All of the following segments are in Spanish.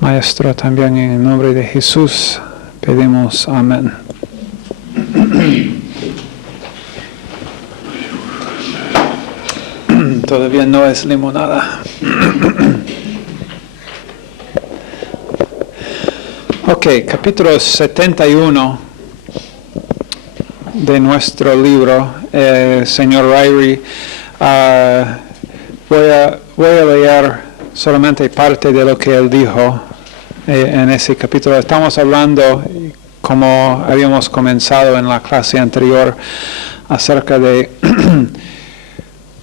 Maestro, también en el nombre de Jesús pedimos amén. Todavía no es limonada. Ok, capítulo 71 de nuestro libro, señor Ryrie. Voy a leer solamente parte de lo que él dijo en ese capítulo. Estamos hablando, como habíamos comenzado en la clase anterior, acerca de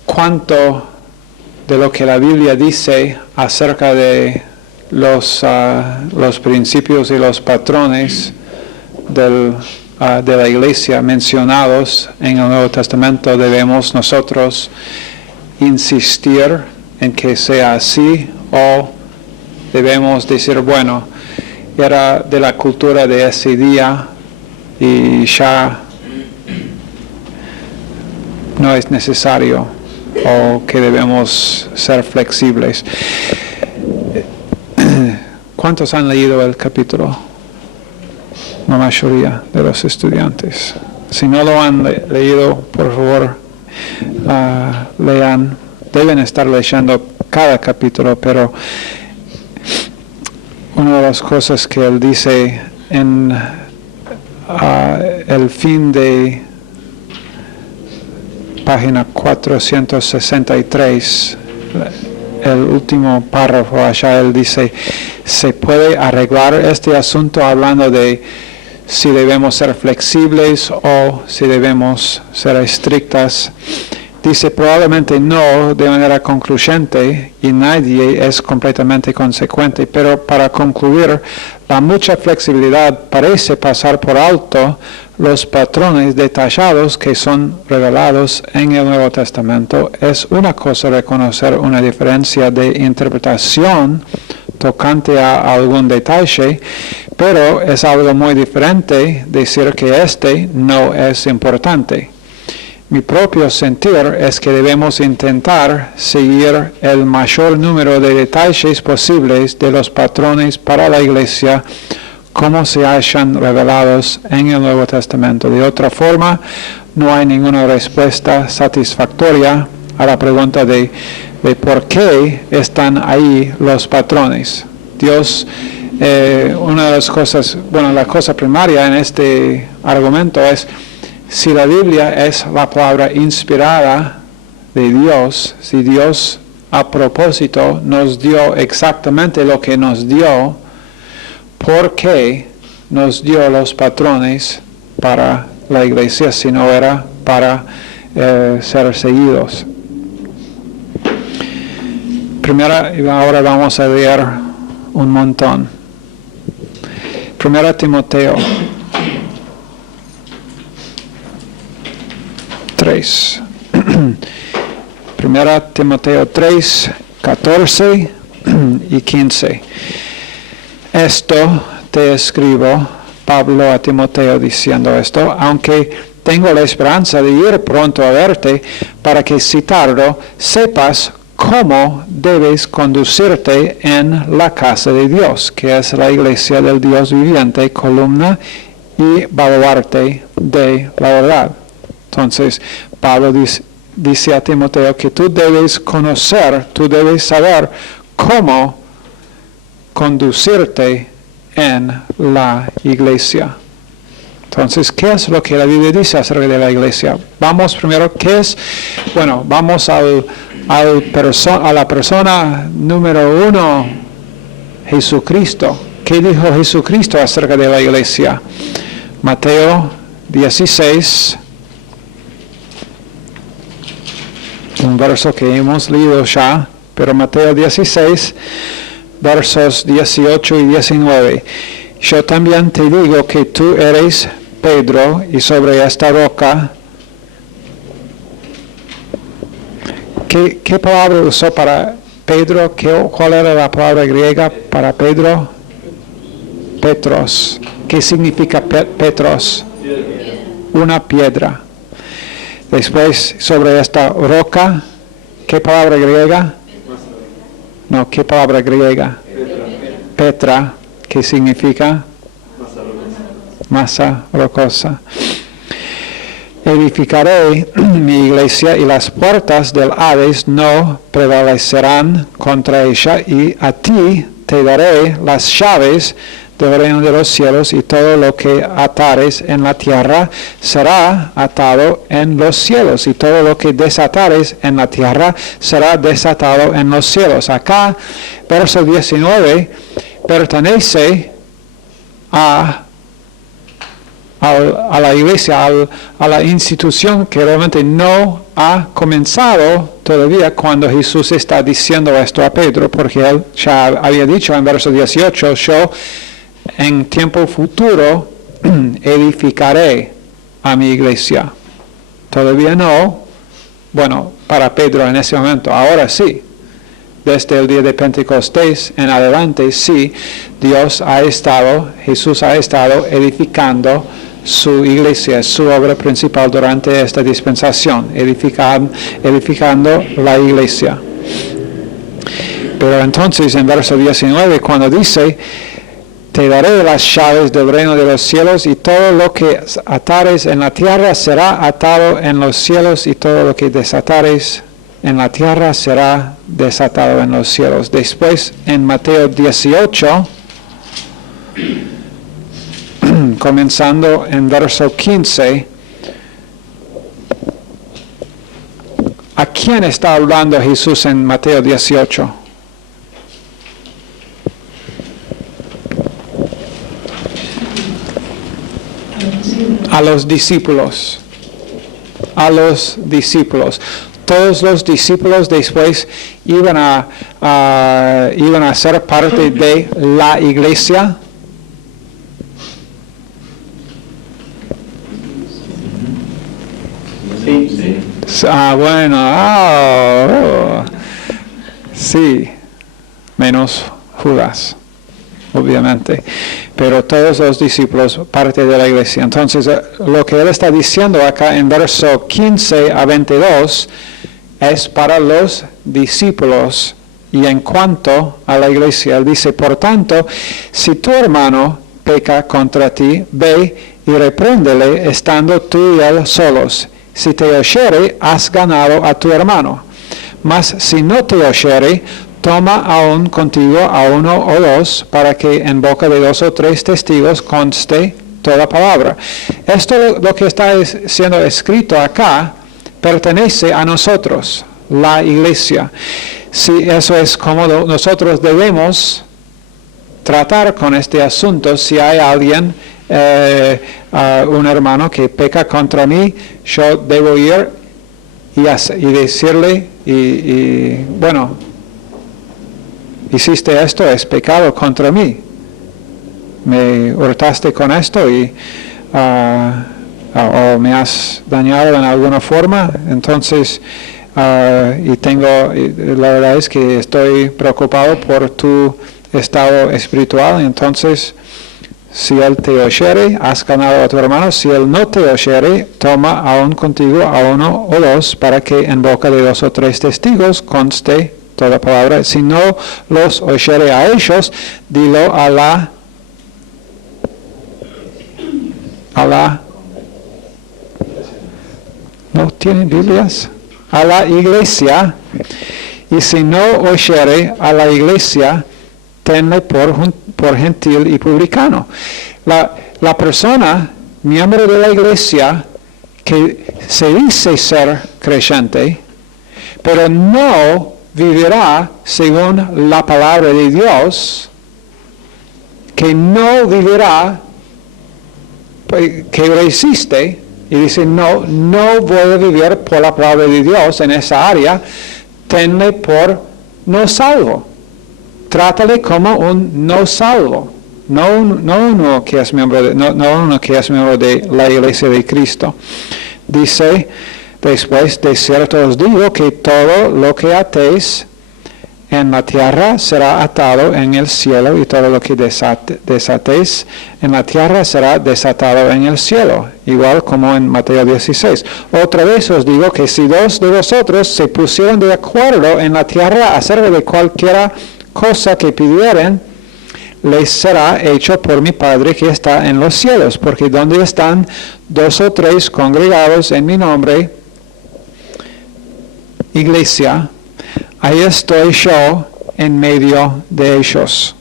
cuánto de lo que la Biblia dice acerca de los principios y los patrones de la iglesia mencionados en el Nuevo Testamento debemos nosotros insistir en que sea así, o debemos decir, bueno, era de la cultura de ese día y ya no es necesario, o que debemos ser flexibles. ¿Cuántos han leído el capítulo? La mayoría de los estudiantes. Si no lo han leído, por favor, lean. Deben estar leyendo cada capítulo, pero una de las cosas que él dice en el fin de página 463, el último párrafo allá, él dice, se puede arreglar este asunto hablando de si debemos ser flexibles o si debemos ser estrictas. Dice, probablemente no de manera concluyente, y nadie es completamente consecuente, pero para concluir, la mucha flexibilidad parece pasar por alto los patrones detallados que son revelados en el Nuevo Testamento. Es una cosa reconocer una diferencia de interpretación tocante a algún detalle, pero es algo muy diferente decir que este no es importante. Mi propio sentir es que debemos intentar seguir el mayor número de detalles posibles de los patrones para la Iglesia como se hayan revelados en el Nuevo Testamento. De otra forma, no hay ninguna respuesta satisfactoria a la pregunta de por qué están ahí los patrones. Dios, una de las cosas, bueno, la cosa primaria en este argumento es, si la Biblia es la palabra inspirada de Dios, si Dios a propósito nos dio exactamente lo que nos dio, ¿por qué nos dio los patrones para la iglesia si no era para ser seguidos? Primera, y ahora vamos a leer un montón. Primera Timoteo 3. Primera Timoteo 3, 14 y 15. Esto te escribo, Pablo a Timoteo diciendo esto, aunque tengo la esperanza de ir pronto a verte, para que si tardo sepas cómo debes conducirte en la casa de Dios, que es la iglesia del Dios viviente, columna y baluarte de la verdad. Entonces, Pablo dice a Timoteo que tú debes conocer, tú debes saber cómo conducirte en la iglesia. Entonces, ¿qué es lo que la Biblia dice acerca de la iglesia? Vamos primero, ¿qué es? Bueno, vamos a la persona número 1, Jesucristo. ¿Qué dijo Jesucristo acerca de la iglesia? Mateo 16, un verso que hemos leído ya, pero Mateo 16, versos 18 y 19. Yo también te digo que tú eres Pedro, y sobre esta roca, ¿qué palabra usó para Pedro? ¿Cuál era la palabra griega para Pedro? Petros. ¿Qué significa Petros? Una piedra. Después, sobre esta roca, ¿qué palabra griega? No, ¿qué palabra griega? Petra, que significa masa rocosa. Edificaré mi iglesia y las puertas del Hades no prevalecerán contra ella, y a ti te daré las llaves del reino de los cielos, y todo lo que atares en la tierra será atado en los cielos, y todo lo que desatares en la tierra será desatado en los cielos. Acá, verso 19, pertenece a la iglesia, a la institución que realmente no ha comenzado todavía cuando Jesús está diciendo esto a Pedro, porque él ya había dicho en verso 18, yo en tiempo futuro edificaré a mi iglesia. Todavía no, bueno, para Pedro en ese momento, ahora sí. Desde el día de Pentecostés en adelante, sí, Jesús ha estado edificando su iglesia, su obra principal durante esta dispensación, edificando la iglesia. Pero entonces en verso 19, cuando dice, te daré las llaves del reino de los cielos, y todo lo que atares en la tierra será atado en los cielos, y todo lo que desatares en la tierra será desatado en los cielos. Después, en Mateo 18, comenzando en verso 15, ¿a quién está hablando Jesús en Mateo 18? A los discípulos. A los discípulos. Todos los discípulos después iban a ser parte de la iglesia. Sí. Sí, menos Judas, obviamente, pero todos los discípulos parte de la iglesia. Entonces, lo que él está diciendo acá en verso 15 a 22 es para los discípulos, y en cuanto a la iglesia, él dice, por tanto, si tu hermano peca contra ti, ve y repréndele estando tú y él solos. Si te oyere, has ganado a tu hermano. Mas si no te oyere, toma aún contigo a uno o dos, para que en boca de 2 o 3 testigos conste toda palabra. Esto lo que está siendo escrito acá pertenece a nosotros, la iglesia. Si eso es como nosotros debemos tratar con este asunto, si hay alguien, un hermano que peca contra mí, yo debo ir y decirle, bueno, hiciste esto, es pecado contra mí, me hurtaste con esto o me has dañado en alguna forma, entonces, la verdad es que estoy preocupado por tu estado espiritual, entonces, si él te oyere, has ganado a tu hermano. Si él no te oyere, toma aún contigo a uno o dos, para que en boca de 2 o 3 testigos conste toda palabra. Si no los oyere a ellos, dilo a la ¿no tienen Biblias? A la iglesia. Y si no oyere a la iglesia, tenle por gentil y publicano. La persona, miembro de la iglesia, que se dice ser creyente, pero no vivirá según la palabra de Dios, que no vivirá, que resiste y dice, no voy a vivir por la palabra de Dios en esa área, tenle por no salvo. Trátale como un no salvo, no uno que es miembro de la iglesia de Cristo. Dice, después, de cierto os digo que todo lo que atéis en la tierra será atado en el cielo, y todo lo que desatéis en la tierra será desatado en el cielo, igual como en Mateo 16. Otra vez os digo que si 2 de vosotros se pusieron de acuerdo en la tierra acerca de cualquiera cosa que pidieren, les será hecho por mi Padre que está en los cielos, porque donde están 2 o 3 congregados en mi nombre, iglesia, ahí estoy yo en medio de ellos.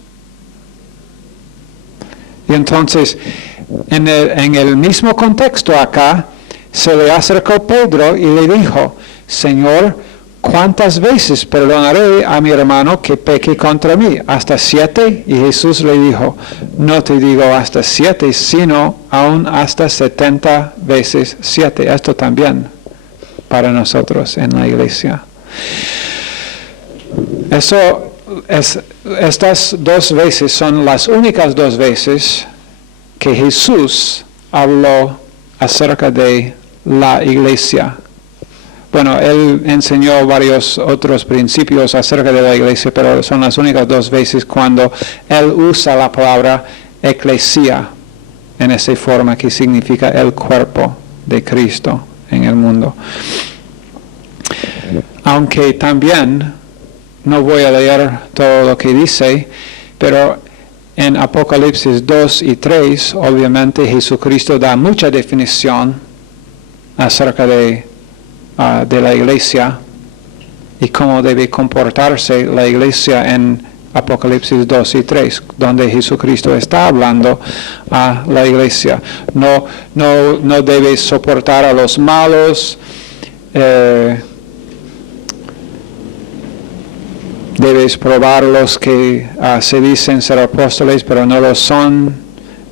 Y entonces, en el mismo contexto acá, se le acercó Pedro y le dijo, Señor, ¿cuántas veces perdonaré a mi hermano que peque contra mí? ¿Hasta 7? Y Jesús le dijo, no te digo hasta 7, sino aún hasta 70 veces 7. Esto también para nosotros en la iglesia. Estas 2 veces son las únicas 2 veces que Jesús habló acerca de la iglesia. Bueno, Él enseñó varios otros principios acerca de la iglesia, pero son las únicas 2 veces cuando Él usa la palabra eclesia en esa forma que significa el cuerpo de Cristo en el mundo. Aunque también, no voy a leer todo lo que dice, pero en Apocalipsis 2 y 3, obviamente Jesucristo da mucha definición acerca de la iglesia y cómo debe comportarse la iglesia en Apocalipsis 2 y 3, donde Jesucristo está hablando a la iglesia. No debe soportar a los malos, debes probar los que se dicen ser apóstoles, pero no lo son.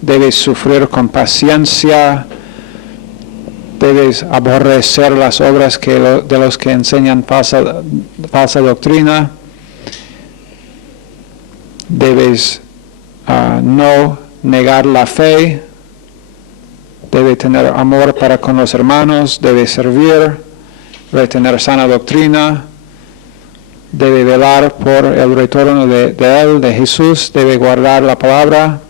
Debes sufrir con paciencia. Debes aborrecer las obras de los que enseñan falsa doctrina. Debes no negar la fe. Debes tener amor para con los hermanos. Debes servir. Debes tener sana doctrina. Debe velar por el retorno de Él, de Jesús. Debe guardar la palabra.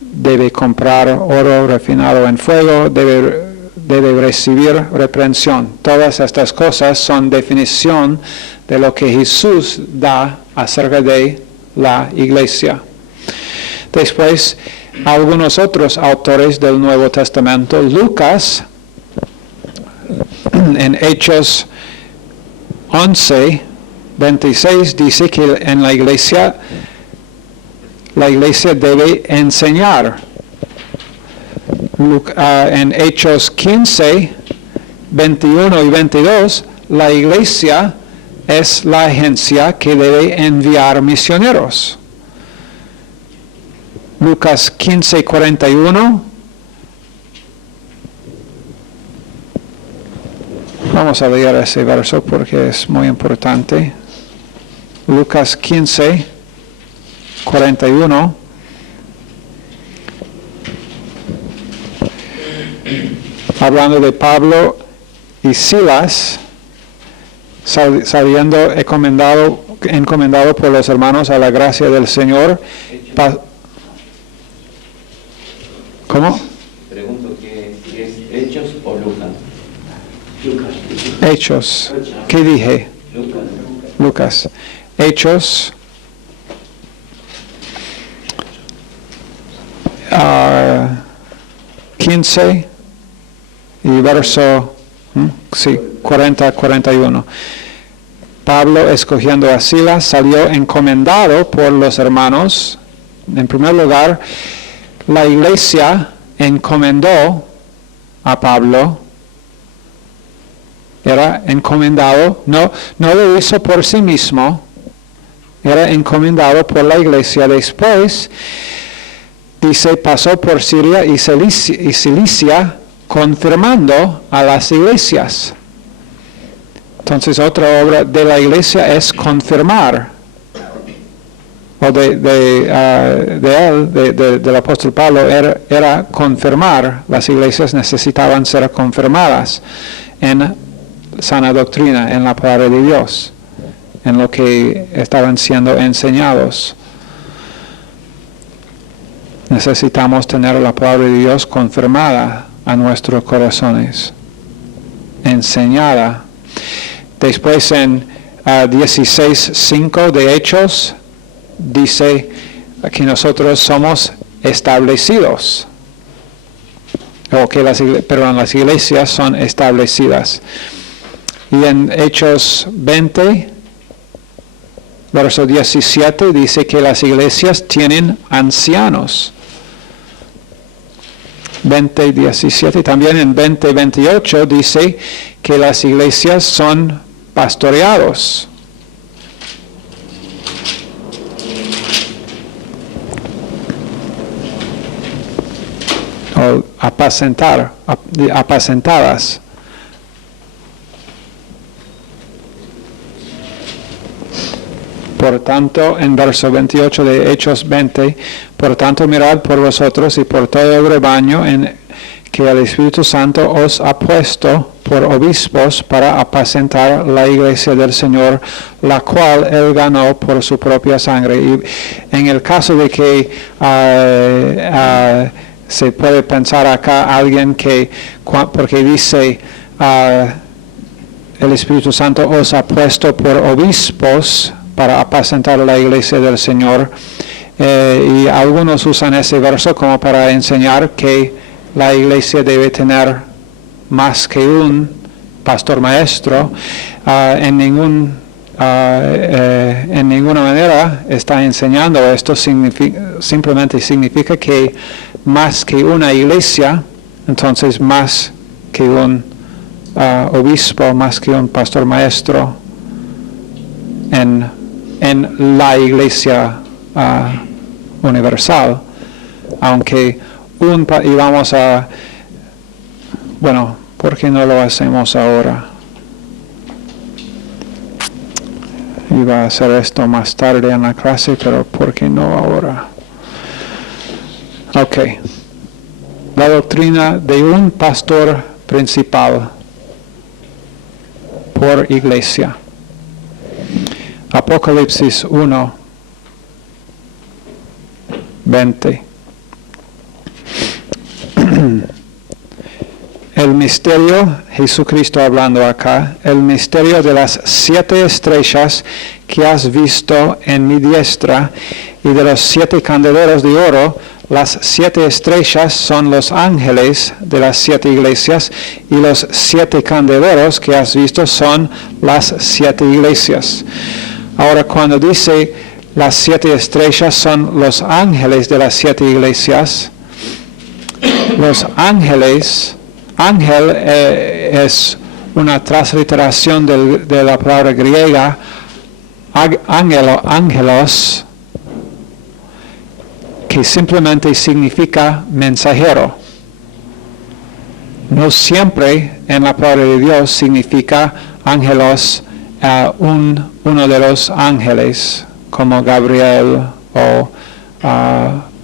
Debe comprar oro refinado en fuego. Debe recibir reprensión. Todas estas cosas son definición de lo que Jesús da acerca de la iglesia. Después, algunos otros autores del Nuevo Testamento, Lucas, en Hechos 11, 26 dice que en la iglesia debe enseñar. En Hechos 15, 21 y 22, la iglesia es la agencia que debe enviar misioneros. Lucas 15, 41. Vamos a leer ese verso porque es muy importante. Lucas 15, 41. Hablando de Pablo y Silas, saliendo encomendado por los hermanos a la gracia del Señor. ¿Cómo? Pregunto que si es Hechos o Lucas. Hechos. ¿Qué dije? Lucas. Hechos. 15 y verso 40-41. Pablo, escogiendo a Silas, salió encomendado por los hermanos. En primer lugar, la iglesia encomendó a Pablo. Era encomendado, no lo hizo por sí mismo, era encomendado por la iglesia. Después, dice, pasó por Siria y Cilicia, confirmando a las iglesias. Entonces, otra obra de la iglesia es confirmar, o del apóstol Pablo, era confirmar. Las iglesias necesitaban ser confirmadas en sana doctrina, en la palabra de Dios, en lo que estaban siendo enseñados. Necesitamos tener la palabra de Dios confirmada a nuestros corazones, enseñada. Después en 16:5 de Hechos dice, que nosotros somos establecidos, o que las iglesias son establecidas. Y en Hechos 20, verso 17, dice que las iglesias tienen ancianos. 20:17, también en 20:28 dice que las iglesias son pastoreados. O apacentadas. Por tanto, en verso 28 de Hechos 20, por tanto mirad por vosotros y por todo el rebaño en que el Espíritu Santo os ha puesto por obispos para apacentar la iglesia del Señor, la cual Él ganó por su propia sangre. Y en el caso de que se puede pensar acá alguien que, porque dice el Espíritu Santo os ha puesto por obispos para apacentar la iglesia del Señor, y algunos usan ese verso como para enseñar que la iglesia debe tener más que un pastor maestro. En ninguna manera está enseñando esto. Simplemente significa que más que una iglesia, entonces más que un obispo, más que un pastor maestro en la iglesia universal, aunque y vamos a, bueno, ¿por qué no lo hacemos ahora? Iba a hacer esto más tarde en la clase, pero ¿por qué no ahora? Ok. La doctrina de un pastor principal por iglesia. Apocalipsis 1:20. El misterio, Jesucristo hablando acá, el misterio de las 7 estrellas que has visto en mi diestra y de los 7 candeleros de oro. Las 7 estrellas son los ángeles de las 7 iglesias y los 7 candeleros que has visto son las 7 iglesias. Ahora, cuando dice las 7 estrellas son los ángeles de las 7 iglesias, los ángeles, ángel es una transliteración de la palabra griega ángelos, que simplemente significa mensajero. No siempre en la palabra de Dios significa ángelos uno de los ángeles, como Gabriel o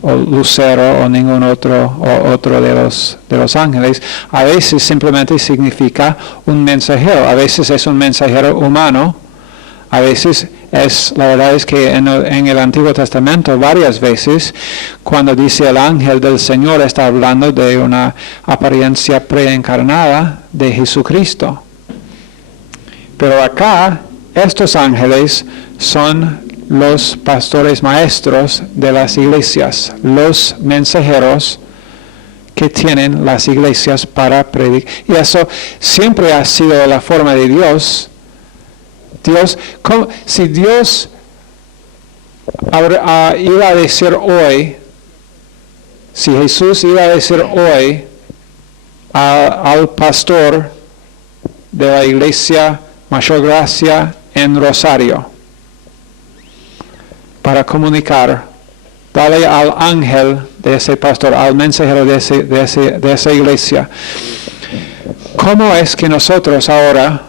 Lucero o ningún otro de los ángeles. A veces simplemente significa un mensajero. A veces es un mensajero humano. A veces la verdad es que en el Antiguo Testamento varias veces cuando dice el ángel del Señor está hablando de una apariencia preencarnada de Jesucristo. Pero acá estos ángeles son los pastores maestros de las iglesias, los mensajeros que tienen las iglesias para predicar. Y eso siempre ha sido la forma de Dios. Si Dios iba a decir hoy, si Jesús iba a decir hoy al pastor de la iglesia Mayor Gracia en Rosario, para comunicar, dale al ángel de ese pastor, al mensajero de esa iglesia. ¿Cómo es que nosotros ahora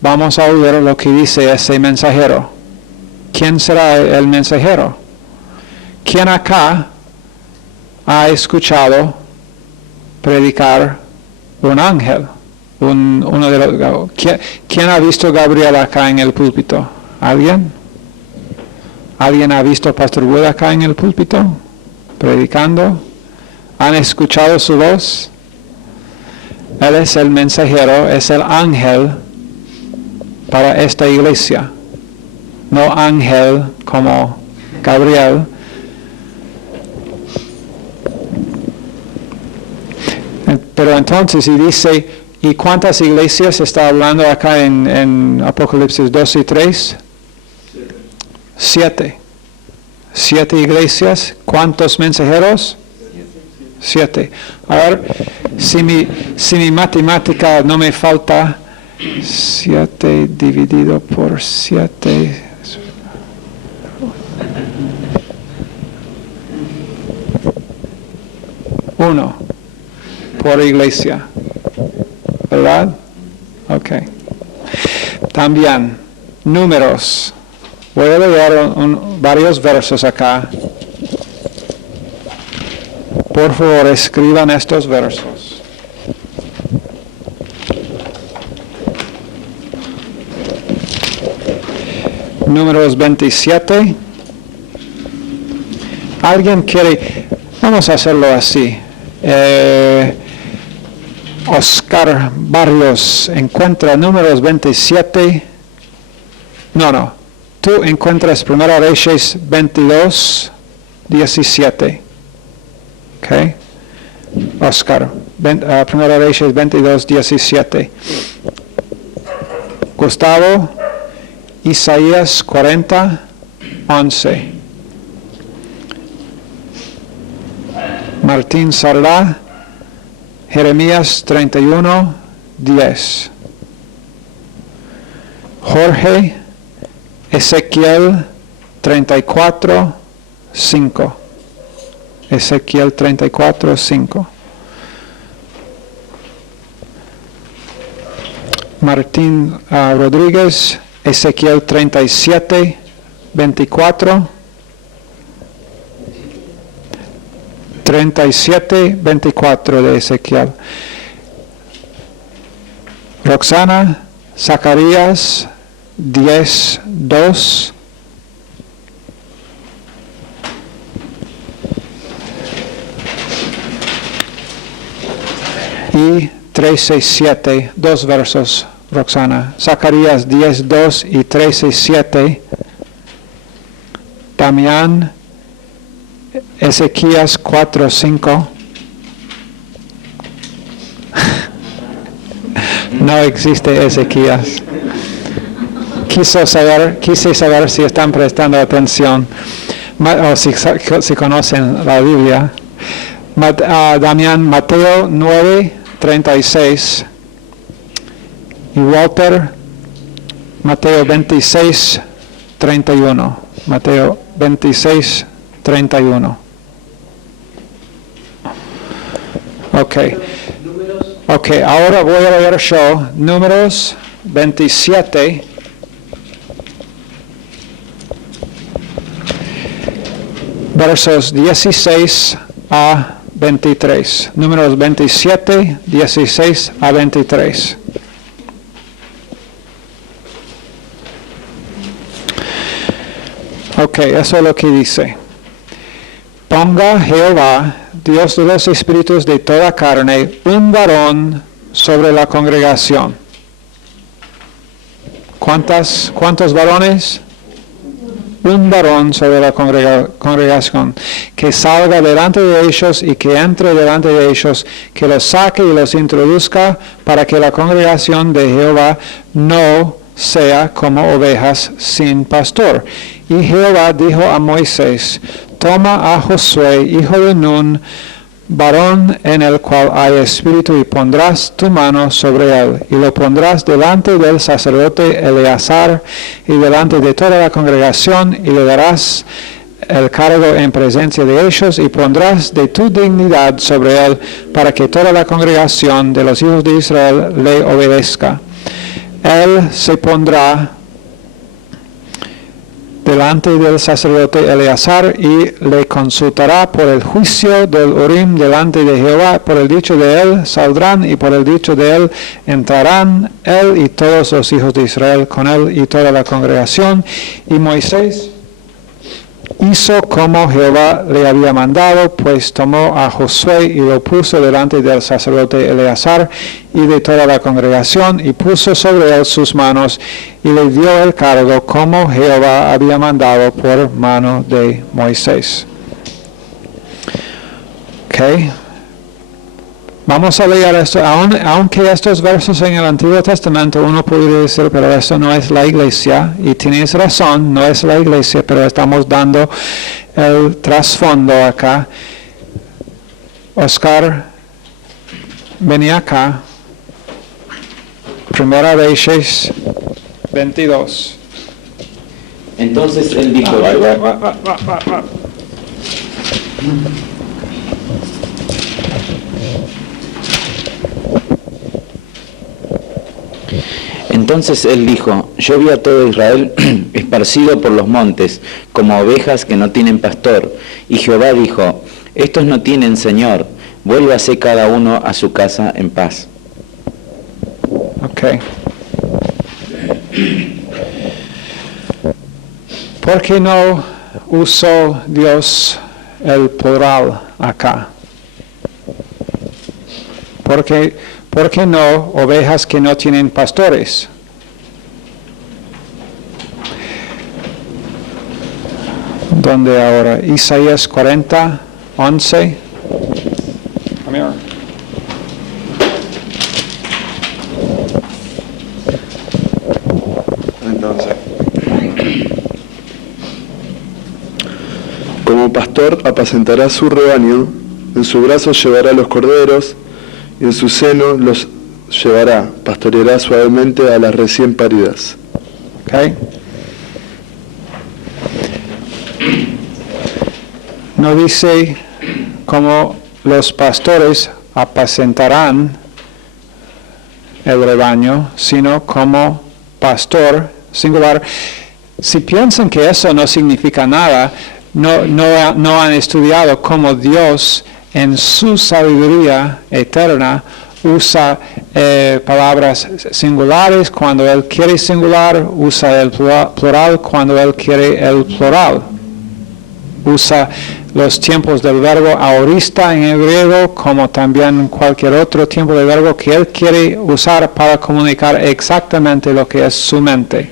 vamos a oír lo que dice ese mensajero? ¿Quién será el mensajero? ¿Quién acá ha escuchado predicar un ángel? ¿Quién ha visto a Gabriel acá en el púlpito? ¿Alguien? ¿Alguien ha visto a Pastor Wood acá en el púlpito predicando? ¿Han escuchado su voz? Él es el mensajero, es el ángel para esta iglesia. No ángel como Gabriel, Pero entonces, y dice, ¿y cuántas iglesias está hablando acá en Apocalipsis 2 y 3? 7. 7 iglesias. ¿Cuántos mensajeros? 7. A ver, si mi matemática no me falta, 7 dividido por 7. 1 por iglesia. ¿Verdad? Ok. También, números. Voy a leer varios versos acá. Por favor, escriban estos versos. Números 27. ¿Alguien quiere? Vamos a hacerlo así. Oscar Barrios encuentra números 27. No. Tú encuentras 1 Reyes 22, 17. ¿Ok? Oscar, 1 Reyes 22, 17. Gustavo, Isaías 40, 11. Martín Sardá, Jeremías 31, 10. Jorge, Ezequiel 34, 5. Ezequiel 34, 5. Martín Rodríguez, Ezequiel 37, 24. 37, 24 de Ezequiel. Roxana, Zacarías 10, 2. Y 13, 7, 2 versos, Roxana. Zacarías 10, 2 y 13, 7. Damián, Ezequías 4, 5. No existe Ezequías. Quise saber si están prestando atención o si conocen la Biblia. Damián, Mateo 9, 36. Y Walter, Mateo 26, 31. Mateo 26, 31. Ok, ahora voy a leer yo Números 27. Versos 16 a 23. Números 27, 16 a 23. Ok, eso es lo que dice. Ponga Jehová, Dios de los espíritus de toda carne, un varón sobre la congregación. ¿Cuántos varones? Un varón sobre la congregación, que salga delante de ellos y que entre delante de ellos, que los saque y los introduzca, para que la congregación de Jehová no sea como ovejas sin pastor. Y Jehová dijo a Moisés: toma a Josué, hijo de Nun, varón en el cual hay espíritu, y pondrás tu mano sobre él, y lo pondrás delante del sacerdote Eleazar y delante de toda la congregación, y le darás el cargo en presencia de ellos, y pondrás de tu dignidad sobre él, para que toda la congregación de los hijos de Israel le obedezca. Él se pondrá delante del sacerdote Eleazar y le consultará por el juicio del Urim delante de Jehová. Por el dicho de él saldrán, y por el dicho de él entrarán él y todos los hijos de Israel con él y toda la congregación. Y Moisés hizo como Jehová le había mandado, pues tomó a Josué y lo puso delante del sacerdote Eleazar y de toda la congregación, y puso sobre él sus manos, y le dio el cargo como Jehová había mandado por mano de Moisés. Ok. Vamos a leer esto, aunque estos versos en el Antiguo Testamento uno podría decir, pero eso no es la iglesia, y tienes razón, no es la iglesia, pero estamos dando el trasfondo acá. Oscar, vení acá. Primera Reyes 22. Entonces él dijo, yo vi a todo Israel esparcido por los montes, como ovejas que no tienen pastor. Y Jehová dijo, estos no tienen señor, vuélvase cada uno a su casa en paz. Ok. ¿Por qué no usó Dios el plural acá? ¿Por qué no ovejas que no tienen pastores? ¿Dónde ahora? Isaías 40, 11. Entonces, como pastor apacentará su rebaño, en su brazo llevará los corderos, y en su seno los llevará, pastoreará suavemente a las recién paridas. Okay. No dice cómo los pastores apacentarán el rebaño, sino como pastor singular. Si piensan que eso no significa nada, no han estudiado cómo Dios en su sabiduría eterna usa palabras singulares cuando Él quiere singular, usa el plural cuando Él quiere el plural. Usa los tiempos del verbo aorista en el griego, como también cualquier otro tiempo del verbo que Él quiere usar para comunicar exactamente lo que es su mente.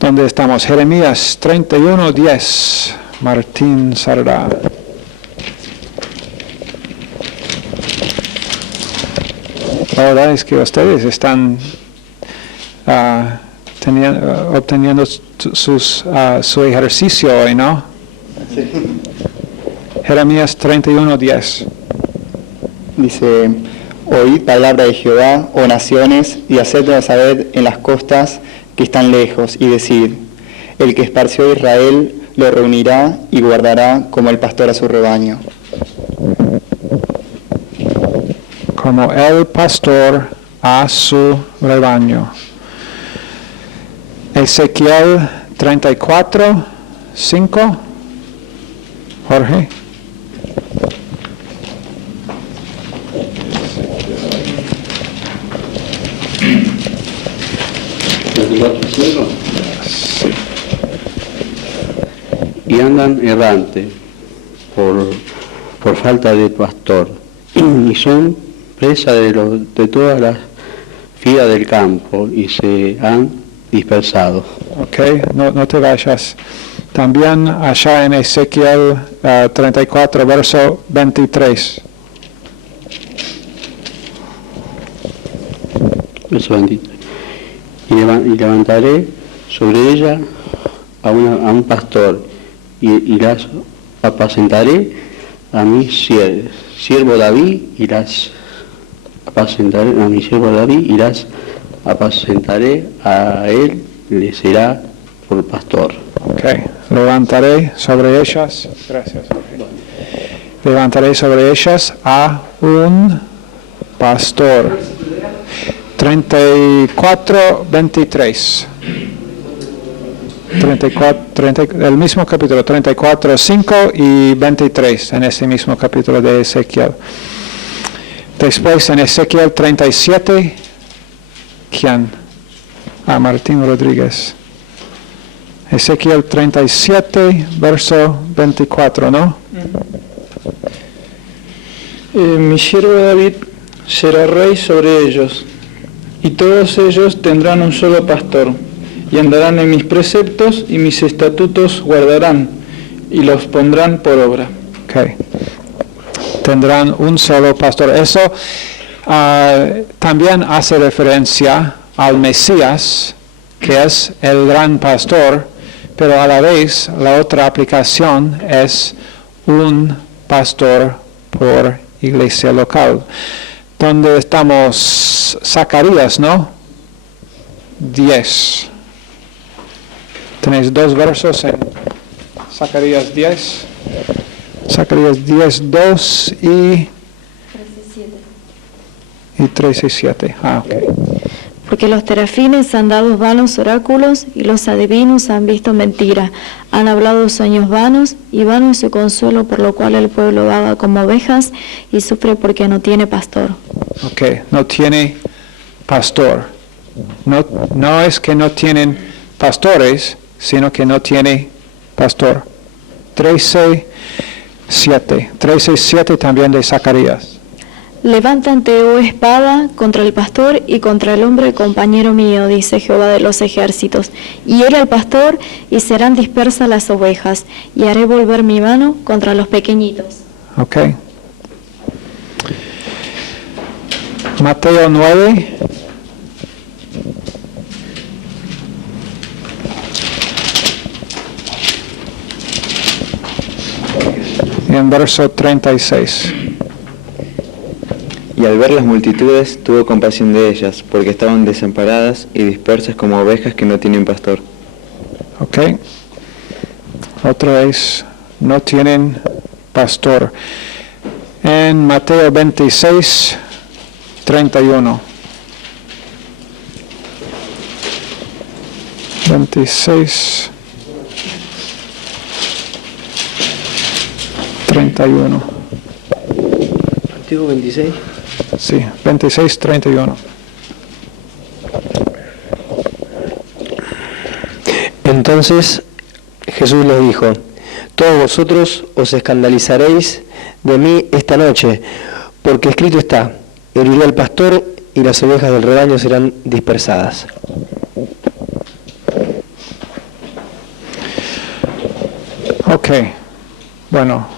¿Dónde estamos? Jeremías 31:10. Martín Sardá. La verdad es que ustedes están obteniendo su ejercicio hoy, ¿no? Sí. Jeremías 31:10. Dice, oíd palabra de Jehová, oh naciones, y hacedlo saber en las costas que están lejos, y decid, el que esparció a Israel lo reunirá y guardará como el pastor a su rebaño. Como el pastor a su rebaño. Ezequiel 34:5. Jorge. Y andan errante por falta de pastor, y son presa de todas las fieras del campo, y se han dispersado. Ok, no te vayas. También allá en Ezequiel 34, verso 23. Verso 23. Y levantaré sobre ella a un pastor, y las apacentaré a mi siervo David, y las apacentaré a mi siervo David, y las apacentaré a él, le será por pastor. Ok, levantaré sobre ellas, gracias. Levantaré sobre ellas a un pastor. 34:23. El mismo capítulo, 34:5 y 23, en ese mismo capítulo de Ezequiel. Después en Ezequiel 37, ¿quién? Martín Rodríguez. Ezequiel 37, verso 24, ¿no? Mi siervo David será rey sobre ellos, y todos ellos tendrán un solo pastor, y andarán en mis preceptos, y mis estatutos guardarán, y los pondrán por obra. Okay. tendrán un solo pastor. Eso también hace referencia al Mesías, que es el gran pastor, pero a la vez la otra aplicación es un pastor por iglesia local. Donde estamos, Zacarías, ¿no? 10. Tenéis 2 versos en Zacarías 10. Zacarías 10, 2 y 13:7. Ok. Porque los terafines han dado vanos oráculos y los adivinos han visto mentira. Han hablado sueños vanos y vano es su consuelo, por lo cual el pueblo vaga como ovejas y sufre porque no tiene pastor. Ok, no tiene pastor. No es que no tienen pastores, sino que no tiene pastor. 13:7 también de Zacarías. Levántate, oh espada, contra el pastor y contra el hombre compañero mío, dice Jehová de los ejércitos. Y hiere al pastor y serán dispersas las ovejas, y haré volver mi mano contra los pequeñitos. Ok. Mateo 9. Y en verso 36. Y al ver las multitudes, tuvo compasión de ellas, porque estaban desamparadas y dispersas como ovejas que no tienen pastor. Ok. Otra vez, no tienen pastor. En Mateo 26, 31. 26, 31. Mateo 26. Sí, 26, 31. Entonces Jesús les dijo: todos vosotros os escandalizaréis de mí esta noche, porque escrito está: heriré al pastor y las ovejas del rebaño serán dispersadas. Ok, bueno,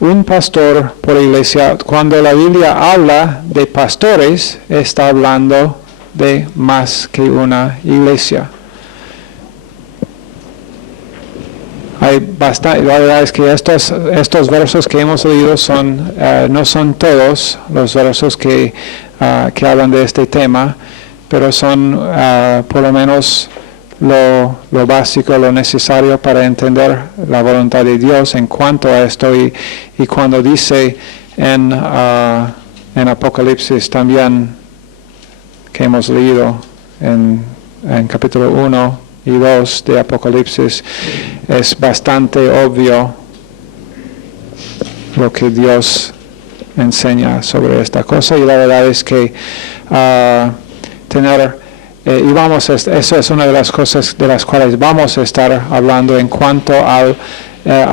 un pastor por iglesia, cuando la Biblia habla de pastores, está hablando de más que una iglesia. Hay bastante, la verdad es que estos versos que hemos leído no son todos los versos que hablan de este tema, pero son por lo menos lo básico, lo necesario para entender la voluntad de Dios en cuanto a esto. Y cuando dice en Apocalipsis también, que hemos leído en capítulo 1 y 2 de Apocalipsis, es bastante obvio lo que Dios enseña sobre esta cosa, y la verdad es que eso es una de las cosas de las cuales vamos a estar hablando en cuanto a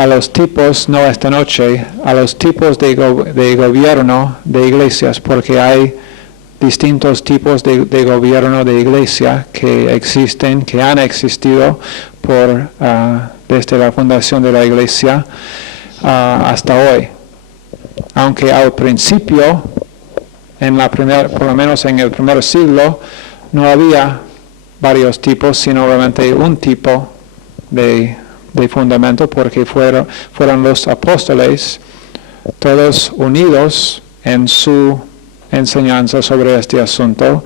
los tipos, no esta noche, a los tipos de gobierno de iglesias, porque hay distintos tipos de gobierno de iglesia que existen, que han existido desde la fundación de la iglesia hasta hoy. Aunque al principio, por lo menos en el primer siglo, no había varios tipos, sino realmente un tipo de fundamento, porque fueron los apóstoles todos unidos en su enseñanza sobre este asunto,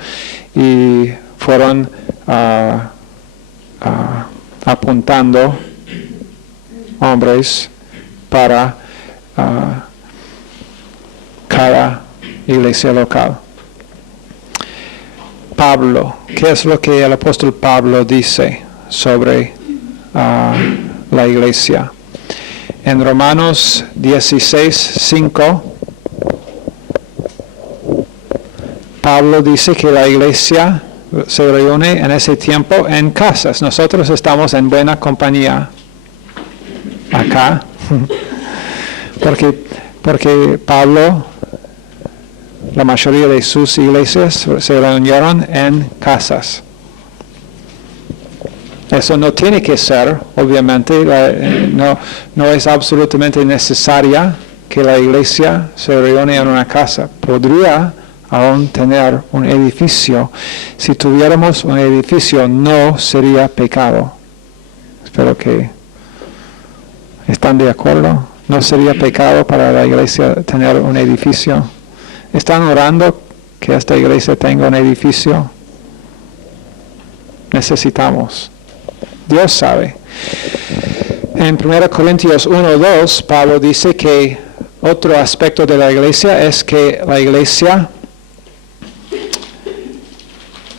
y fueron apuntando hombres para cada iglesia local. Pablo, ¿qué es lo que el apóstol Pablo dice sobre la iglesia? En Romanos 16:5, Pablo dice que la iglesia se reúne en ese tiempo en casas. Nosotros estamos en buena compañía acá, porque Pablo, la mayoría de sus iglesias se reunieron en casas. Eso no tiene que ser, obviamente, no es absolutamente necesaria que la iglesia se reúne en una casa. Podría aún tener un edificio. Si tuviéramos un edificio, no sería pecado. Espero que están de acuerdo. No sería pecado para la iglesia tener un edificio. ¿Están orando que esta iglesia tenga un edificio? Necesitamos. Dios sabe. En 1 Corintios 1:2, Pablo dice que otro aspecto de la iglesia es que la iglesia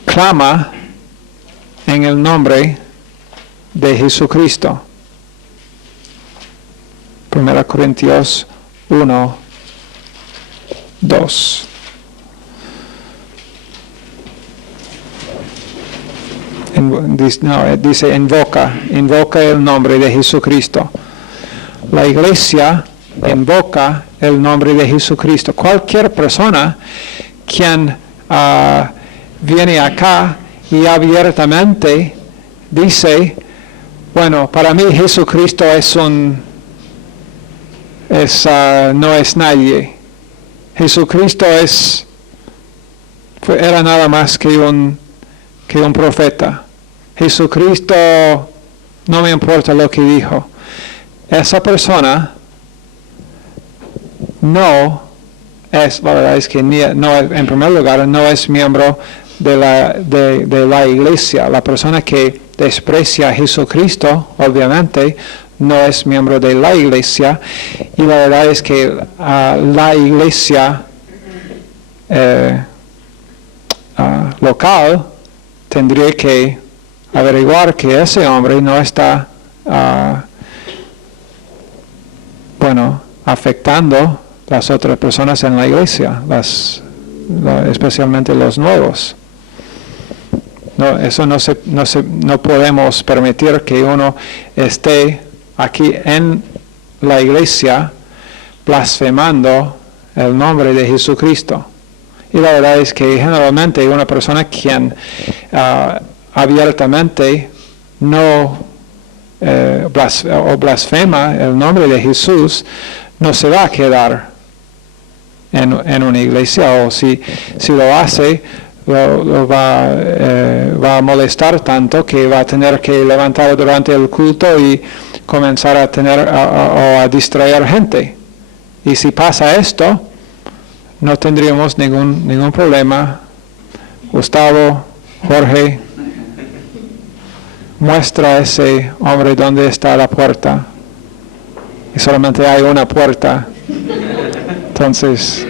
clama en el nombre de Jesucristo. 1 Corintios 1:2. Dice invoca el nombre de Jesucristo. La iglesia invoca el nombre de Jesucristo. Cualquier persona quien viene acá y abiertamente dice, bueno, para mí Jesucristo no es nadie. Jesucristo era nada más que un profeta. Jesucristo, no me importa lo que dijo. Esa persona no es, la verdad es que en primer lugar, no es miembro de la iglesia. La persona que desprecia a Jesucristo, obviamente, no es miembro de la iglesia. Y la verdad es que la iglesia local tendría que averiguar que ese hombre no está, afectando las otras personas en la iglesia, especialmente los nuevos. No, eso no podemos permitir que uno esté aquí en la iglesia blasfemando el nombre de Jesucristo. Y la verdad es que generalmente una persona quien abiertamente no blasfema el nombre de Jesús, no se va a quedar en una iglesia, o si lo hace, lo va a molestar tanto que va a tener que levantar durante el culto y comenzar a distraer gente. Y si pasa esto, no tendríamos ningún problema. Gustavo, Jorge, muestra a ese hombre dónde está la puerta. Y solamente hay una puerta. Entonces,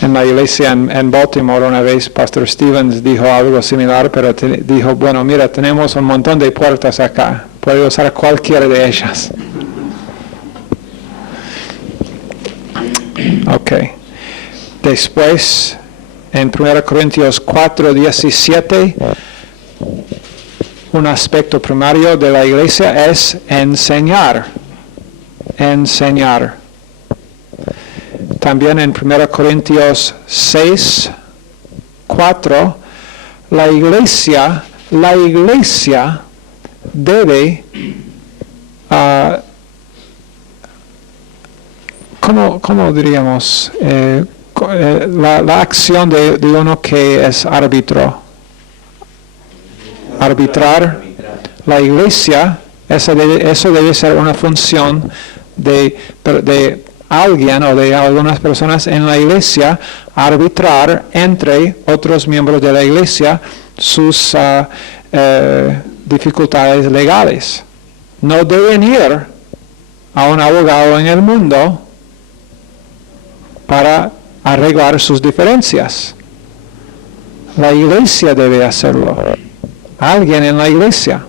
en la iglesia en Baltimore una vez, Pastor Stevens dijo algo similar, pero dijo, bueno, mira, tenemos un montón de puertas acá. Puede usar cualquiera de ellas. Ok. Después, en 1 Corintios 4:17, un aspecto primario de la iglesia es enseñar. Enseñar. También en 1 Corintios 6:4, la iglesia debe, ¿cómo diríamos? La acción de uno que es árbitro. Arbitrar. La iglesia, eso debe ser una función de alguien o de algunas personas en la iglesia, arbitrar entre otros miembros de la iglesia sus dificultades legales. No deben ir a un abogado en el mundo para arreglar sus diferencias. La iglesia debe hacerlo. Alguien en la iglesia.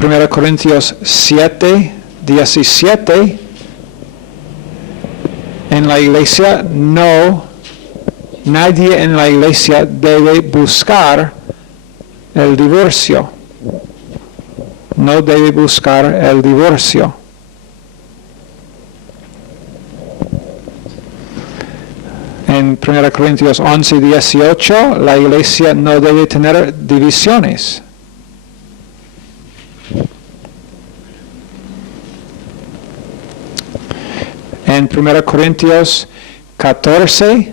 1 Corintios 7:17. En la iglesia nadie en la iglesia debe buscar el divorcio. No debe buscar el divorcio. En en 1 Corintios 11 y 18, la iglesia no debe tener divisiones. En 1 Corintios 14,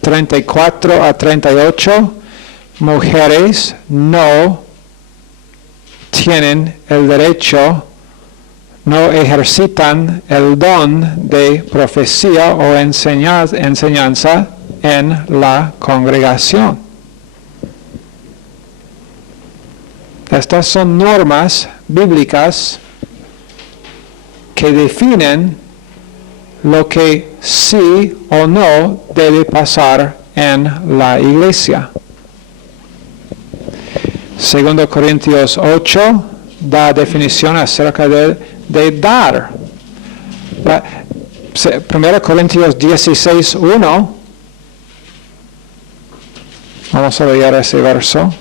34 a 38, mujeres no tienen el derecho, no ejercitan el don de profecía o enseñanza en la congregación. Estas son normas bíblicas que definen lo que sí o no debe pasar en la iglesia. 2 Corintios 8 da definición acerca de dar. 1 Corintios 16, 1. Vamos a leer ese verso.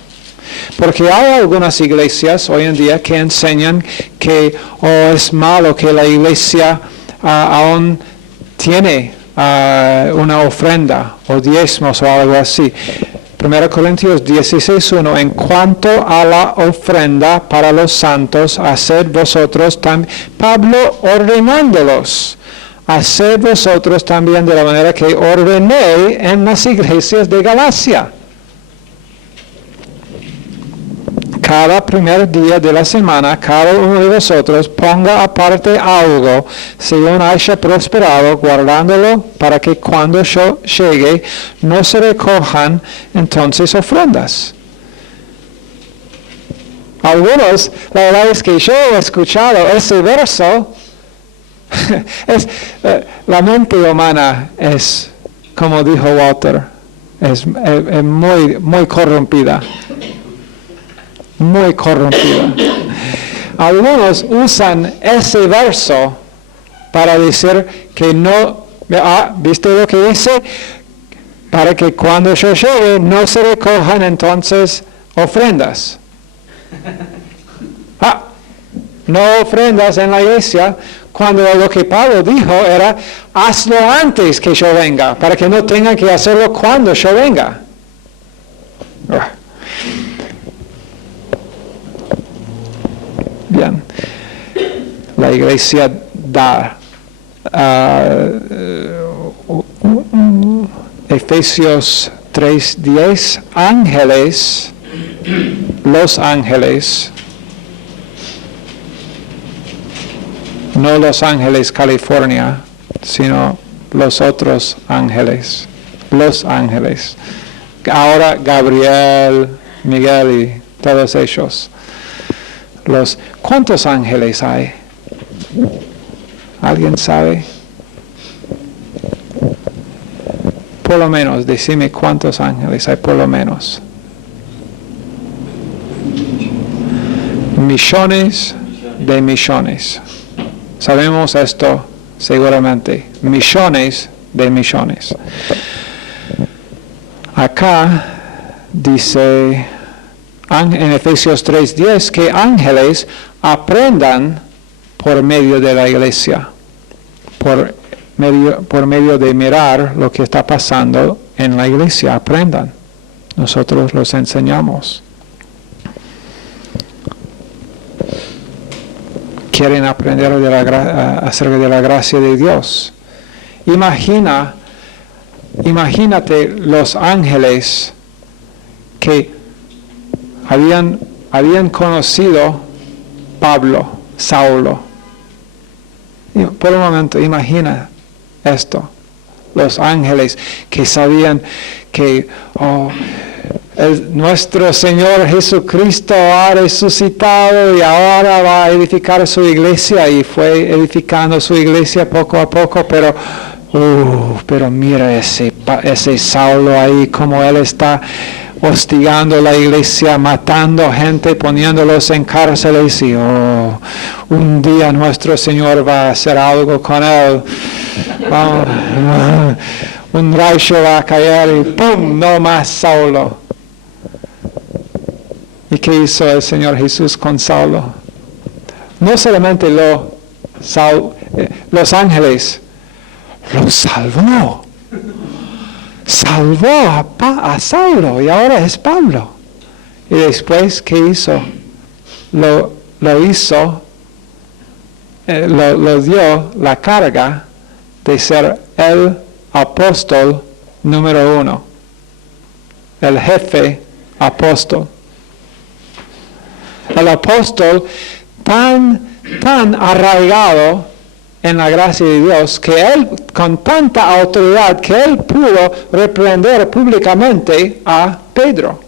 Porque hay algunas iglesias hoy en día que enseñan que es malo que la iglesia aún tiene una ofrenda o diezmos o algo así. 1 Corintios 16:1, en cuanto a la ofrenda para los santos, haced vosotros también, Pablo ordenándolos, haced vosotros también de la manera que ordené en las iglesias de Galacia. Cada primer día de la semana, cada uno de vosotros ponga aparte algo, según haya prosperado, guardándolo para que cuando yo llegue no se recojan entonces ofrendas. Algunos, la verdad es que yo he escuchado ese verso, la mente humana es, como dijo Walter, es muy, muy corrompida. Muy corrompida. Algunos usan ese verso para decir que no, ¿viste lo que dice? Para que cuando yo llegue no se recojan entonces ofrendas. No ofrendas en la iglesia, cuando lo que Pablo dijo era, hazlo antes que yo venga, para que no tengan que hacerlo cuando yo venga. Bien, la iglesia da. Efesios 3:10, ángeles, los ángeles, no Los Ángeles, California, sino los otros ángeles, los ángeles. Ahora Gabriel, Miguel y todos ellos. ¿Cuántos ángeles hay? ¿Alguien sabe? Por lo menos, decime cuántos ángeles hay, por lo menos. Millones de millones. Sabemos esto seguramente. Millones de millones. Acá dice en Efesios 3:10 que ángeles aprendan por medio de la iglesia, por medio de mirar lo que está pasando en la iglesia, aprendan. Nosotros los enseñamos. Quieren aprender acerca de la gracia de Dios. Imagínate los ángeles que habían conocido Pablo, Saulo. Por un momento, imagina esto. Los ángeles que sabían que nuestro Señor Jesucristo ha resucitado y ahora va a edificar su iglesia, y fue edificando su iglesia poco a poco, pero mira ese Saulo ahí, como él está hostigando la iglesia, matando gente, poniéndolos en cárceles, y un día nuestro Señor va a hacer algo con él. Un rayo va a caer y ¡pum! No más Saulo. ¿Y qué hizo el Señor Jesús con Saulo? No solamente los ángeles, lo salvó. salvó a Saulo y ahora es Pablo. Y después, ¿qué hizo? Lo dio la carga de ser el apóstol número 1, el jefe apóstol. El apóstol tan arraigado en la gracia de Dios que él, con tanta autoridad, que él pudo reprender públicamente a Pedro.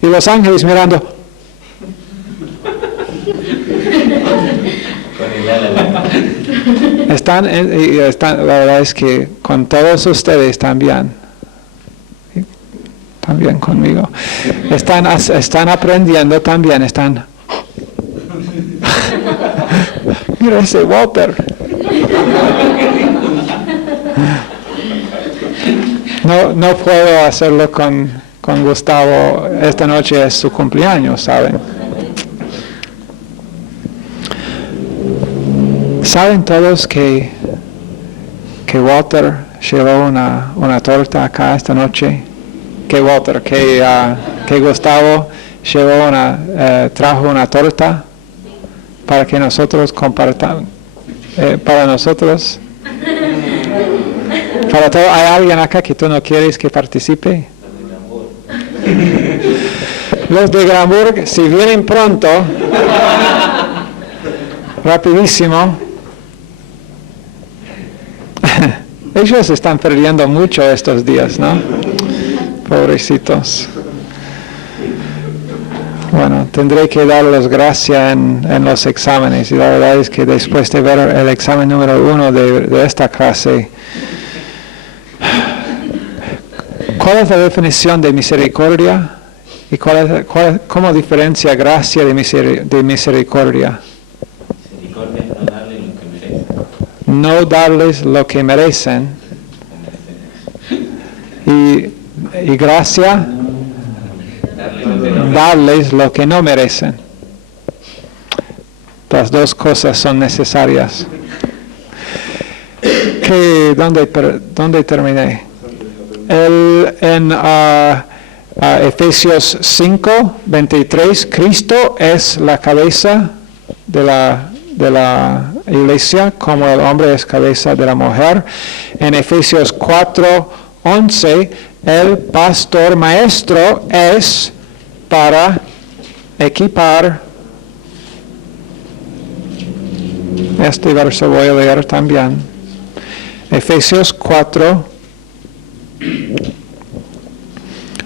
Y los ángeles mirando. La verdad es que con todos ustedes también conmigo, están aprendiendo también, mira ese Walter. No puedo hacerlo con Gustavo, esta noche es su cumpleaños, ¿saben? ¿Saben todos que Walter llevó una torta acá esta noche? Que Gustavo trajo una torta para que nosotros compartamos. Para nosotros. Para todo, ¿hay alguien acá que tú no quieres que participe? Los de Gramburg, si vienen pronto, rapidísimo. Ellos están perdiendo mucho estos días, ¿no? Pobrecitos. Bueno, tendré que darles gracias en los exámenes, y la verdad es que después de ver el examen número 1 de esta clase, ¿cuál es la definición de misericordia? ¿Y cómo diferencia gracia de misericordia? Misericordia es no darle lo que merecen. No darles lo que merecen. Y gracia, darles lo que no merecen. Las dos cosas son necesarias. ¿Dónde terminé? En Efesios 5, 23, Cristo es la cabeza de la iglesia, como el hombre es cabeza de la mujer. En Efesios 4, 11, el pastor maestro es para equipar. Este verso voy a leer también. Efesios 4,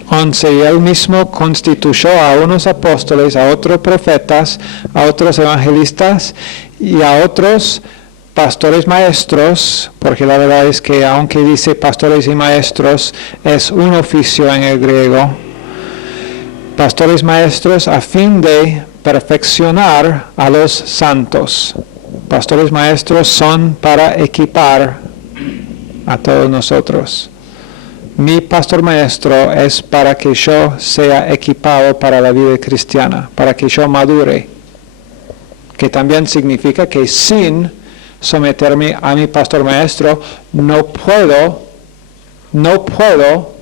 11. Y él mismo constituyó a unos apóstoles, a otros profetas, a otros evangelistas y a otros pastores maestros, porque la verdad es que aunque dice pastores y maestros, es un oficio en el griego. Pastores maestros a fin de perfeccionar a los santos. Pastores maestros son para equipar a todos nosotros. Mi pastor maestro es para que yo sea equipado para la vida cristiana, para que yo madure, que también significa que sin someterme a mi pastor maestro, no puedo,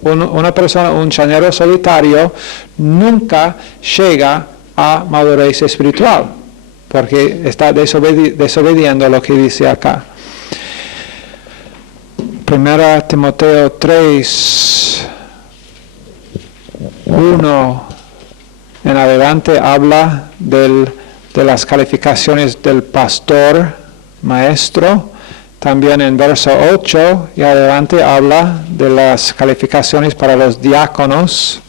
una persona, un chanero solitario, nunca llega a madurez espiritual, porque está desobediendo lo que dice acá. 1 Timoteo 3, 1 en adelante habla de las calificaciones del pastor maestro. También en verso 8 y adelante habla de las calificaciones para los diáconos.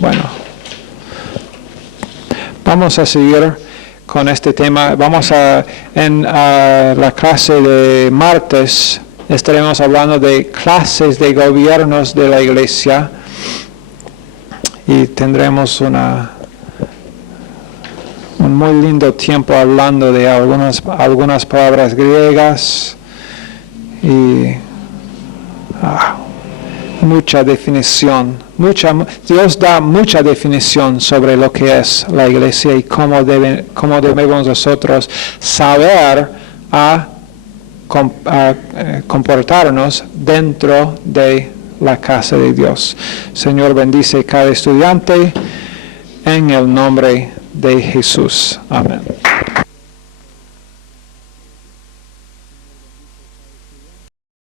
Bueno, vamos a seguir con este tema. En la clase de martes estaremos hablando de clases de gobiernos de la iglesia y tendremos un muy lindo tiempo hablando de algunas palabras griegas y mucha definición. Dios da mucha definición sobre lo que es la iglesia y cómo debemos nosotros saber a comportarnos dentro de la casa de Dios. Señor, bendice cada estudiante en el nombre de Jesús. Amén.